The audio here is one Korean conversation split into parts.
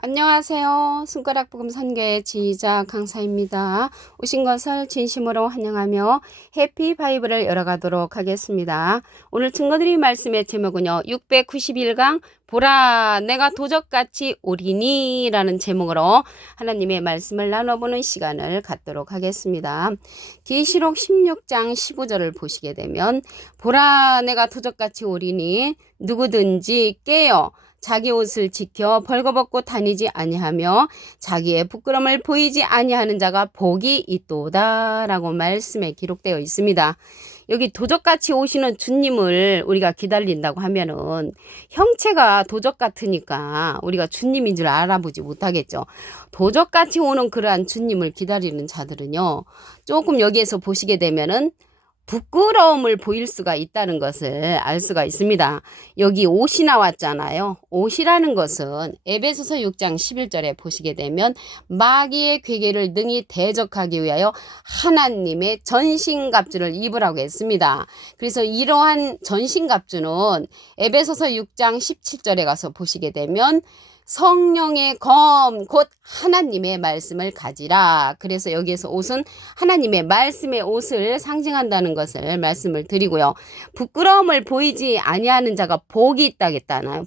안녕하세요. 손가락 복음 선교의 지휘자 강사입니다. 오신 것을 진심으로 환영하며 해피 바이블을 열어가도록 하겠습니다. 오늘 증거드릴 말씀의 제목은요. 691강 보라 내가 도적같이 오리니 라는 제목으로 하나님의 말씀을 나눠보는 시간을 갖도록 하겠습니다. 계시록 16장 15절을 보시게 되면 보라 내가 도적같이 오리니 누구든지 깨어 자기 옷을 지켜 벌거벗고 다니지 아니하며 자기의 부끄러움을 보이지 아니하는 자가 복이 있도다 라고 말씀에 기록되어 있습니다. 여기 도적같이 오시는 주님을 우리가 기다린다고 하면은 형체가 도적 같으니까 우리가 주님인 줄 알아보지 못하겠죠. 도적같이 오는 그러한 주님을 기다리는 자들은요, 조금 여기에서 보시게 되면은 부끄러움을 보일 수가 있다는 것을 알 수가 있습니다. 여기 옷이 나왔잖아요. 옷이라는 것은 에베소서 6장 11절에 보시게 되면 마귀의 괴계를 능히 대적하기 위하여 하나님의 전신갑주를 입으라고 했습니다. 그래서 이러한 전신갑주는 에베소서 6장 17절에 가서 보시게 되면 성령의 검 곧 하나님의 말씀을 가지라. 그래서 여기에서 옷은 하나님의 말씀의 옷을 상징한다는 것을 말씀을 드리고요. 부끄러움을 보이지 아니하는 자가 복이 있다겠다나요.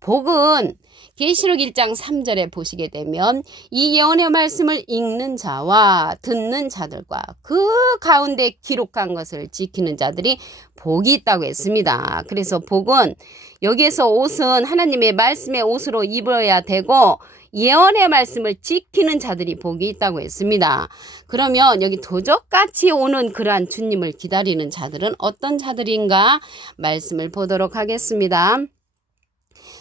복은 계시록 1장 3절에 보시게 되면 이 예언의 말씀을 읽는 자와 듣는 자들과 그 가운데 기록한 것을 지키는 자들이 복이 있다고 했습니다. 그래서 복은 여기에서 옷은 하나님의 말씀의 옷으로 입어야 되고 예언의 말씀을 지키는 자들이 복이 있다고 했습니다. 그러면 여기 도적같이 오는 그러한 주님을 기다리는 자들은 어떤 자들인가 말씀을 보도록 하겠습니다.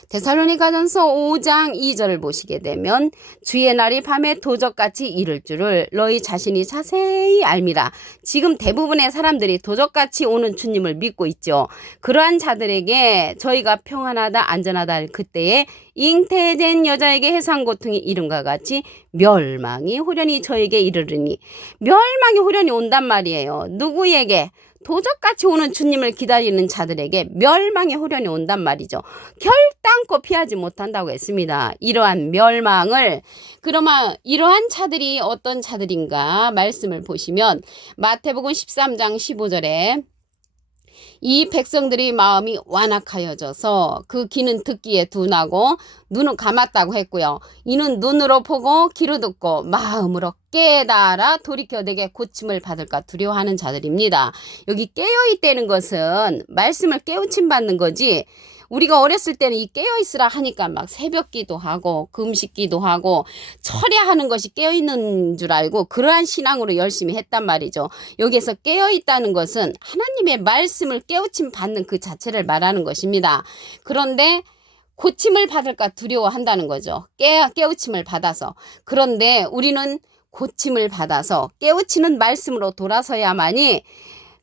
데살로니가전서 5장 2절을 보시게 되면 주의 날이 밤에 도적같이 이를 줄을 너희 자신이 자세히 알미라. 지금 대부분의 사람들이 도적같이 오는 주님을 믿고 있죠. 그러한 자들에게 저희가 평안하다 안전하다 할 그때에 잉태된 여자에게 해상고통이 이름과 같이 멸망이 후련히 저에게 이르르니, 멸망이 후련히 온단 말이에요. 누구에게? 도적같이 오는 주님을 기다리는 자들에게 멸망의 후련이 온단 말이죠. 결단코 피하지 못한다고 했습니다. 이러한 멸망을, 그러면 이러한 자들이 어떤 자들인가 말씀을 보시면 마태복음 13장 15절에 이 백성들이 마음이 완악하여져서 그 귀는 듣기에 둔하고 눈은 감았다고 했고요. 이는 눈으로 보고 귀로 듣고 마음으로 깨달아 돌이켜 내게 고침을 받을까 두려워하는 자들입니다. 여기 깨어있다는 것은 말씀을 깨우침 받는 거지, 우리가 어렸을 때는 이 깨어있으라 하니까 막 새벽기도 하고 금식기도 하고 철야하는 것이 깨어있는 줄 알고 그러한 신앙으로 열심히 했단 말이죠. 여기에서 깨어있다는 것은 하나님의 말씀을 깨우침 받는 그 자체를 말하는 것입니다. 그런데 고침을 받을까 두려워한다는 거죠. 깨우침을 받아서. 그런데 우리는 고침을 받아서 깨우치는 말씀으로 돌아서야만이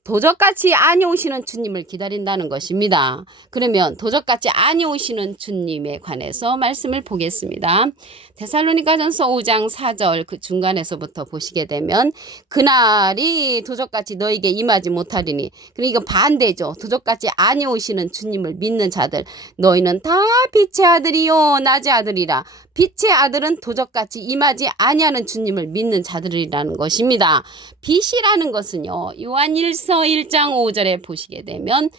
도적같이 아니오시는 주님을 기다린다는 것입니다. 그러면 도적같이 아니오시는 주님에 관해서 말씀을 보겠습니다. 데살로니가전서 5장 4절 그 중간에서부터 보시게 되면 그날이 도적같이 너에게 임하지 못하리니, 그러니까 반대죠. 도적같이 아니오시는 주님을 믿는 자들, 너희는 다 빛의 아들이요 낮의 아들이라. 빛의 아들은 도적같이 임하지 아니하는 주님을 믿는 자들이라는 것입니다. 빛이라는 것은요, 요한일서 1장 5절에 보시게 되면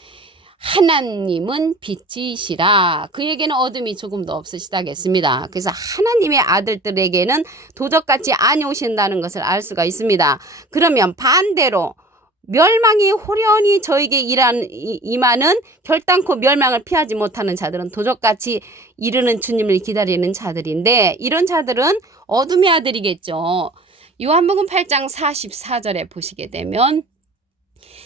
하나님은 빛이시라. 그에게는 어둠이 조금도 없으시다겠습니다. 그래서 하나님의 아들들에게는 도적같이 아니오신다는 것을 알 수가 있습니다. 그러면 반대로 멸망이 호련히 저에게 임하는 결단코 멸망을 피하지 못하는 자들은 도적같이 이르는 주님을 기다리는 자들인데, 이런 자들은 어둠의 아들이겠죠. 요한복음 8장 44절에 보시게 되면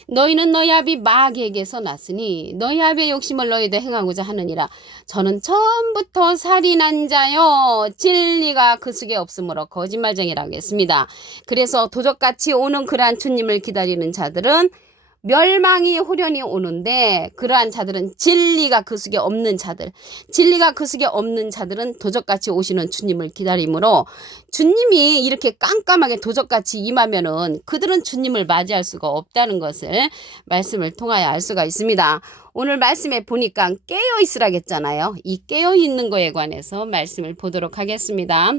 너희는 너희 아비 마귀에게서 났으니 너희 아비의 욕심을 너희도 행하고자 하느니라. 저는 처음부터 살인한 자요 진리가 그 속에 없으므로 거짓말쟁이라고 했습니다. 그래서 도적같이 오는 그러한 주님을 기다리는 자들은 멸망이 호련히 오는데, 그러한 자들은 진리가 그 속에 없는 자들, 진리가 그 속에 없는 자들은 도적같이 오시는 주님을 기다리므로 주님이 이렇게 깜깜하게 도적같이 임하면은 그들은 주님을 맞이할 수가 없다는 것을 말씀을 통하여 알 수가 있습니다. 오늘 말씀에 보니까 깨어 있으라겠잖아요. 이 깨어 있는 거에 관해서 말씀을 보도록 하겠습니다.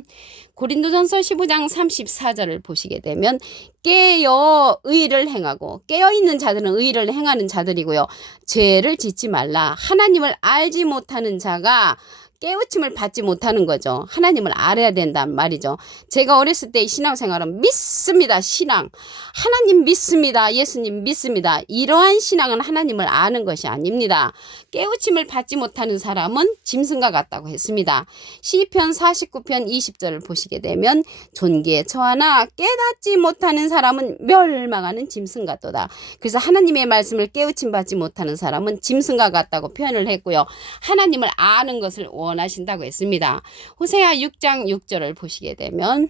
고린도전서 15장 34절을 보시게 되면 깨어 의를 행하고 깨어 있는 자들은 의를 행하는 자들이고요. 죄를 짓지 말라. 하나님을 알지 못하는 자가 깨우침을 받지 못하는 거죠. 하나님을 알아야 된단 말이죠. 제가 어렸을 때 신앙생활은 믿습니다. 신앙. 하나님 믿습니다. 예수님 믿습니다. 이러한 신앙은 하나님을 아는 것이 아닙니다. 깨우침을 받지 못하는 사람은 짐승과 같다고 했습니다. 시편 49편 20절을 보시게 되면 존귀에 처하나 깨닫지 못하는 사람은 멸망하는 짐승 같도다. 그래서 하나님의 말씀을 깨우침 받지 못하는 사람은 짐승과 같다고 표현을 했고요. 하나님을 아는 것을 원하신다고 했습니다. 호세아 6장 6절을 보시게 되면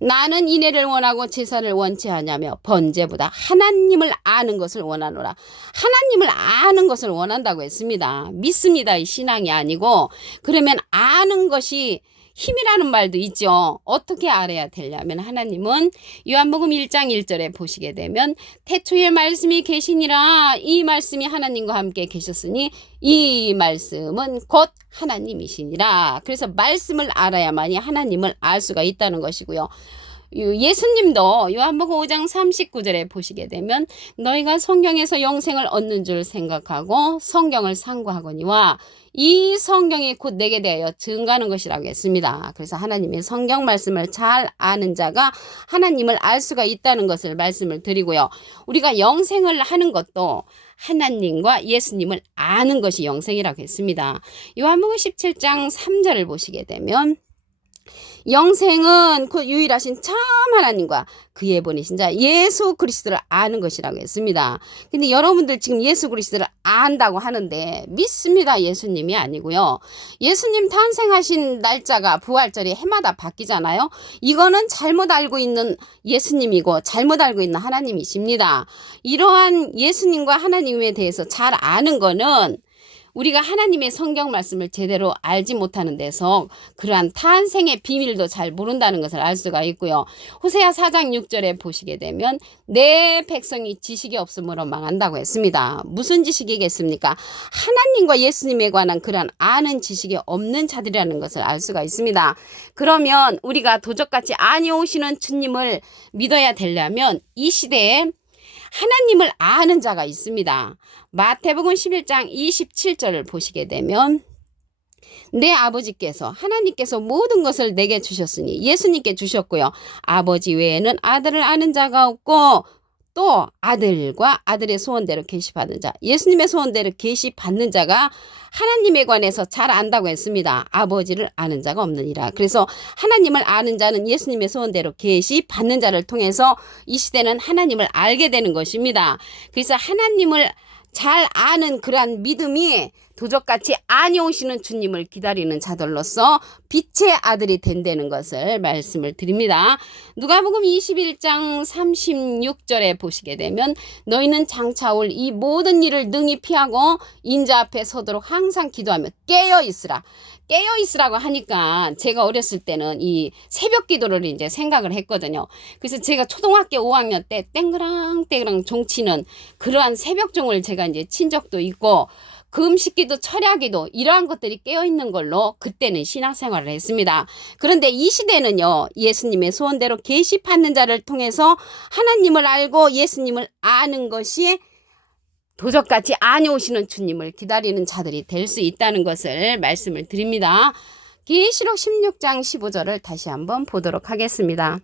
나는 인애를 원하고 제사를 원치 않냐며 번제보다 하나님을 아는 것을 원하노라. 하나님을 아는 것을 원한다고 했습니다. 믿습니다. 이 신앙이 아니고 그러면 아는 것이 힘이라는 말도 있죠. 어떻게 알아야 되냐면 하나님은 요한복음 1장 1절에 보시게 되면 태초에 말씀이 계시니라. 이 말씀이 하나님과 함께 계셨으니 이 말씀은 곧 하나님이시니라. 그래서 말씀을 알아야만이 하나님을 알 수가 있다는 것이고요. 예수님도 요한복음 5장 39절에 보시게 되면 너희가 성경에서 영생을 얻는 줄 생각하고 성경을 상고하거니와 이 성경이 곧 내게 대하여 증거하는 것이라고 했습니다. 그래서 하나님의 성경 말씀을 잘 아는 자가 하나님을 알 수가 있다는 것을 말씀을 드리고요. 우리가 영생을 하는 것도 하나님과 예수님을 아는 것이 영생이라고 했습니다. 요한복음 17장 3절을 보시게 되면 영생은 곧 유일하신 참 하나님과 그의 보내신 자 예수 그리스도를 아는 것이라고 했습니다. 근데 여러분들 지금 예수 그리스도를 안다고 하는데 믿습니다. 예수님이 아니고요. 예수님 탄생하신 날짜가 부활절이 해마다 바뀌잖아요. 이거는 잘못 알고 있는 예수님이고 잘못 알고 있는 하나님이십니다. 이러한 예수님과 하나님에 대해서 잘 아는 거는 우리가 하나님의 성경 말씀을 제대로 알지 못하는 데서 그러한 탄생의 비밀도 잘 모른다는 것을 알 수가 있고요. 호세아 4장 6절에 보시게 되면 내 백성이 지식이 없으므로 망한다고 했습니다. 무슨 지식이겠습니까? 하나님과 예수님에 관한 그러한 아는 지식이 없는 자들이라는 것을 알 수가 있습니다. 그러면 우리가 도적같이 아니오시는 주님을 믿어야 되려면 이 시대에 하나님을 아는 자가 있습니다. 마태복음 11장 27절을 보시게 되면 내 아버지께서 하나님께서 모든 것을 내게 주셨으니 예수님께 주셨고요. 아버지 외에는 아들을 아는 자가 없고 또 아들과 아들의 소원대로 계시받는 자 예수님의 소원대로 계시받는 자가 하나님에 관해서 잘 안다고 했습니다. 아버지를 아는 자가 없느니라. 그래서 하나님을 아는 자는 예수님의 소원대로 계시받는 자를 통해서 이 시대는 하나님을 알게 되는 것입니다. 그래서 하나님을 잘 아는 그러한 믿음이 도적같이 아니오시는 주님을 기다리는 자들로서 빛의 아들이 된다는 것을 말씀을 드립니다. 누가복음 21장 36절에 보시게 되면 너희는 장차 올 이 모든 일을 능히 피하고 인자 앞에 서도록 항상 기도하며 깨어 있으라. 깨어 있으라고 하니까 제가 어렸을 때는 이 새벽 기도를 이제 생각을 했거든요. 그래서 제가 초등학교 5학년 때 땡그랑 종치는 그러한 새벽종을 제가 이제 친 적도 있고 금식기도 철야기도 이러한 것들이 깨어있는 걸로 그때는 신앙생활을 했습니다. 그런데 이 시대는요. 예수님의 소원대로 계시받는 자를 통해서 하나님을 알고 예수님을 아는 것이 도적같이 아니오시는 주님을 기다리는 자들이 될 수 있다는 것을 말씀을 드립니다. 계시록 16장 15절을 다시 한번 보도록 하겠습니다.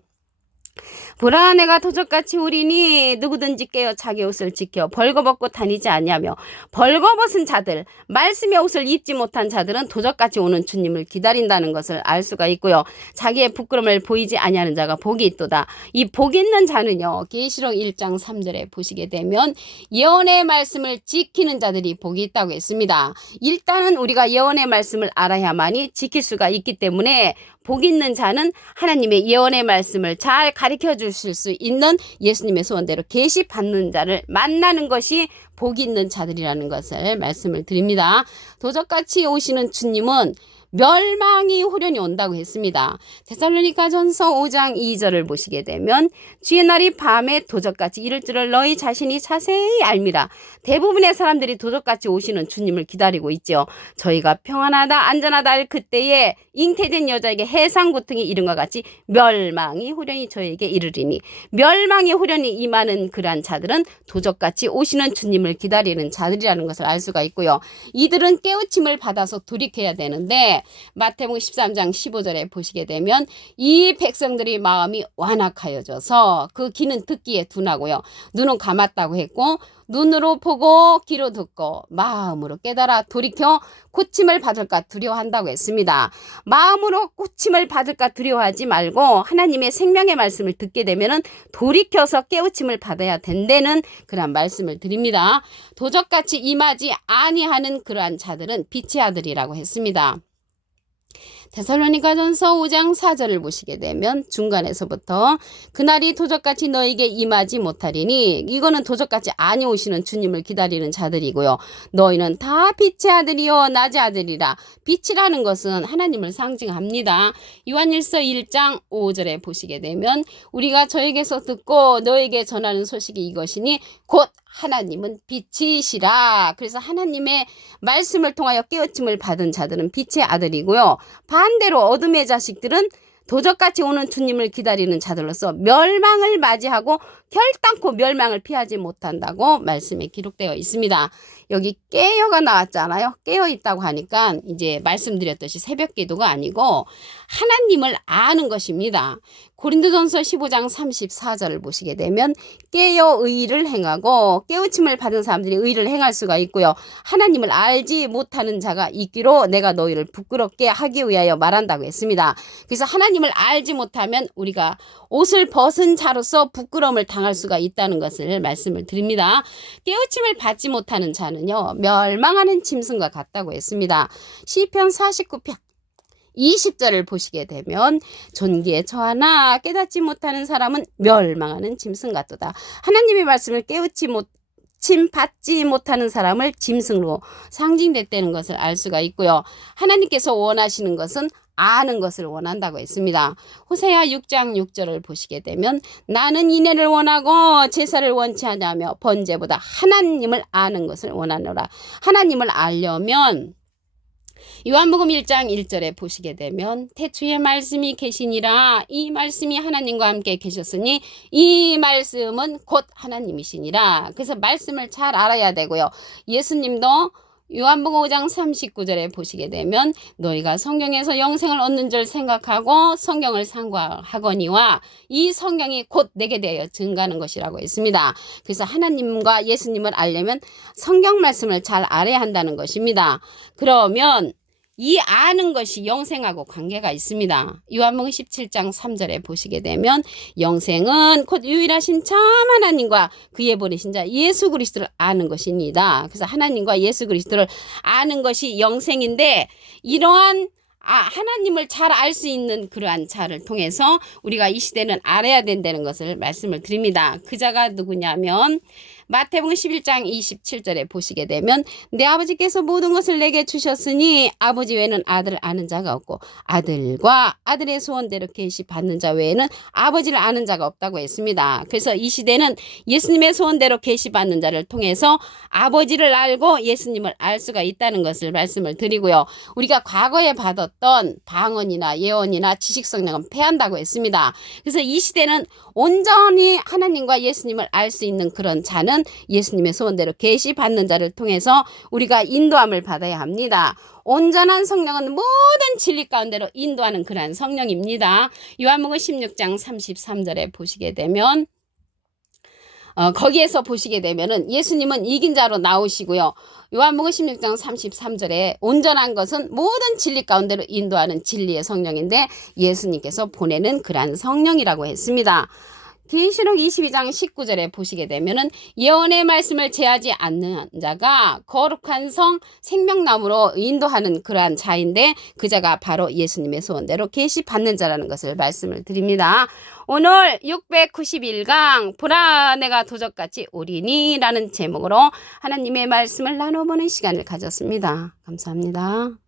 보라 내가 도적같이 오리니 누구든지 깨어 자기 옷을 지켜 벌거벗고 다니지 아니하며 벌거벗은 자들 말씀의 옷을 입지 못한 자들은 도적같이 오는 주님을 기다린다는 것을 알 수가 있고요. 자기의 부끄러움을 보이지 아니하는 자가 복이 있도다. 이 복 있는 자는요. 계시록 1장 3절에 보시게 되면 예언의 말씀을 지키는 자들이 복이 있다고 했습니다. 일단은 우리가 예언의 말씀을 알아야만이 지킬 수가 있기 때문에 복 있는 자는 하나님의 예언의 말씀을 잘 가르쳐 주실 수 있는 예수님의 소원대로 계시받는 자를 만나는 것이 복이 있는 자들이라는 것을 말씀을 드립니다. 도적같이 오시는 주님은 멸망이 후련히 온다고 했습니다. 데살로니가전서 5장 2절을 보시게 되면 주의 날이 밤에 도적같이 이를 줄을 너희 자신이 자세히 알미라. 대부분의 사람들이 도적같이 오시는 주님을 기다리고 있죠. 저희가 평안하다 안전하다 할 그때에 잉태된 여자에게 해상고통이 이른과 같이 멸망이 후련히 저에게 이르리니, 멸망이 후련히 임하는 그러한 자들은 도적같이 오시는 주님을 기다리는 자들이라는 것을 알 수가 있고요. 이들은 깨우침을 받아서 돌이켜야 되는데 마태복음 13장 15절에 보시게 되면 이 백성들이 마음이 완악하여져서 그 귀는 듣기에 둔하고요. 눈은 감았다고 했고 눈으로 보고 귀로 듣고 마음으로 깨달아 돌이켜 고침을 받을까 두려워한다고 했습니다. 마음으로 고침을 받을까 두려워하지 말고 하나님의 생명의 말씀을 듣게 되면은 돌이켜서 깨우침을 받아야 된다는 그러한 말씀을 드립니다. 도적같이 임하지 아니하는 그러한 자들은 빛의 아들이라고 했습니다. 데살로니가전서 5장 4절을 보시게 되면 중간에서부터 그날이 도적같이 너에게 임하지 못하리니, 이거는 도적같이 아니 오시는 주님을 기다리는 자들이고요. 너희는 다 빛의 아들이요 낮의 아들이라. 빛이라는 것은 하나님을 상징합니다. 요한일서 1장 5절에 보시게 되면 우리가 저에게서 듣고 너에게 전하는 소식이 이것이니 곧 하나님은 빛이시라. 그래서 하나님의 말씀을 통하여 깨우침을 받은 자들은 빛의 아들이고요. 반대로 어둠의 자식들은 도적같이 오는 주님을 기다리는 자들로서 멸망을 맞이하고 결단코 멸망을 피하지 못한다고 말씀에 기록되어 있습니다. 여기 깨어가 나왔잖아요. 깨어 있다고 하니까 이제 말씀드렸듯이 새벽 기도가 아니고 하나님을 아는 것입니다. 고린도전서 15장 34절을 보시게 되면 깨어 의를 행하고, 깨우침을 받은 사람들이 의를 행할 수가 있고요. 하나님을 알지 못하는 자가 있기로 내가 너희를 부끄럽게 하기 위하여 말한다고 했습니다. 그래서 하나님을 알지 못하면 우리가 옷을 벗은 자로서 부끄러움을 당할 수가 있다는 것을 말씀을 드립니다. 깨우침을 받지 못하는 자는요, 멸망하는 짐승과 같다고 했습니다. 시편 49편 20절을 보시게 되면 존귀에 처하나 깨닫지 못하는 사람은 멸망하는 짐승 같도다. 하나님의 말씀을 받지 못하는 사람을 짐승으로 상징됐다는 것을 알 수가 있고요. 하나님께서 원하시는 것은 아는 것을 원한다고 했습니다. 호세아 6장 6절을 보시게 되면 나는 인애를 원하고 제사를 원치 않으며 번제보다 하나님을 아는 것을 원하노라. 하나님을 알려면 요한복음 1장 1절에 보시게 되면 태초에 말씀이 계시니라. 이 말씀이 하나님과 함께 계셨으니 이 말씀은 곧 하나님이시니라. 그래서 말씀을 잘 알아야 되고요. 예수님도 요한복음 5장 39절에 보시게 되면 너희가 성경에서 영생을 얻는 줄 생각하고 성경을 상고하거니와 이 성경이 곧 내게 대하여 증가하는 것이라고 했습니다. 그래서 하나님과 예수님을 알려면 성경 말씀을 잘 알아야 한다는 것입니다. 그러면 이 아는 것이 영생하고 관계가 있습니다. 요한복음 17장 3절에 보시게 되면 영생은 곧 유일하신 참 하나님과 그의 보내신 자 예수 그리스도를 아는 것입니다. 그래서 하나님과 예수 그리스도를 아는 것이 영생인데, 이러한 하나님을 잘 알 수 있는 그러한 자를 통해서 우리가 이 시대는 알아야 된다는 것을 말씀을 드립니다. 그 자가 누구냐면 마태복음 11장 27절에 보시게 되면 내 아버지께서 모든 것을 내게 주셨으니 아버지 외에는 아들을 아는 자가 없고 아들과 아들의 소원대로 계시 받는 자 외에는 아버지를 아는 자가 없다고 했습니다. 그래서 이 시대는 예수님의 소원대로 계시 받는 자를 통해서 아버지를 알고 예수님을 알 수가 있다는 것을 말씀을 드리고요. 우리가 과거에 받았던 방언이나 예언이나 지식 성령은 패한다고 했습니다. 그래서 이 시대는 온전히 하나님과 예수님을 알 수 있는 그런 자는 예수님의 소원대로 계시 받는 자를 통해서 우리가 인도함을 받아야 합니다. 온전한 성령은 모든 진리 가운데로 인도하는 그러한 성령입니다. 요한복음 16장 33절에 보시게 되면 거기에서 보시게 되면은 예수님은 이긴 자로 나오시고요. 요한복음 16장 33절에 온전한 것은 모든 진리 가운데로 인도하는 진리의 성령인데 예수님께서 보내는 그러한 성령이라고 했습니다. 계시록 22장 19절에 보시게 되면은 예언의 말씀을 제하지 않는 자가 거룩한 성 생명나무로 인도하는 그러한 자인데 그 자가 바로 예수님의 소원대로 계시 받는 자라는 것을 말씀을 드립니다. 오늘 691강 보라 내가 도적같이 오리니 라는 제목으로 하나님의 말씀을 나눠보는 시간을 가졌습니다. 감사합니다.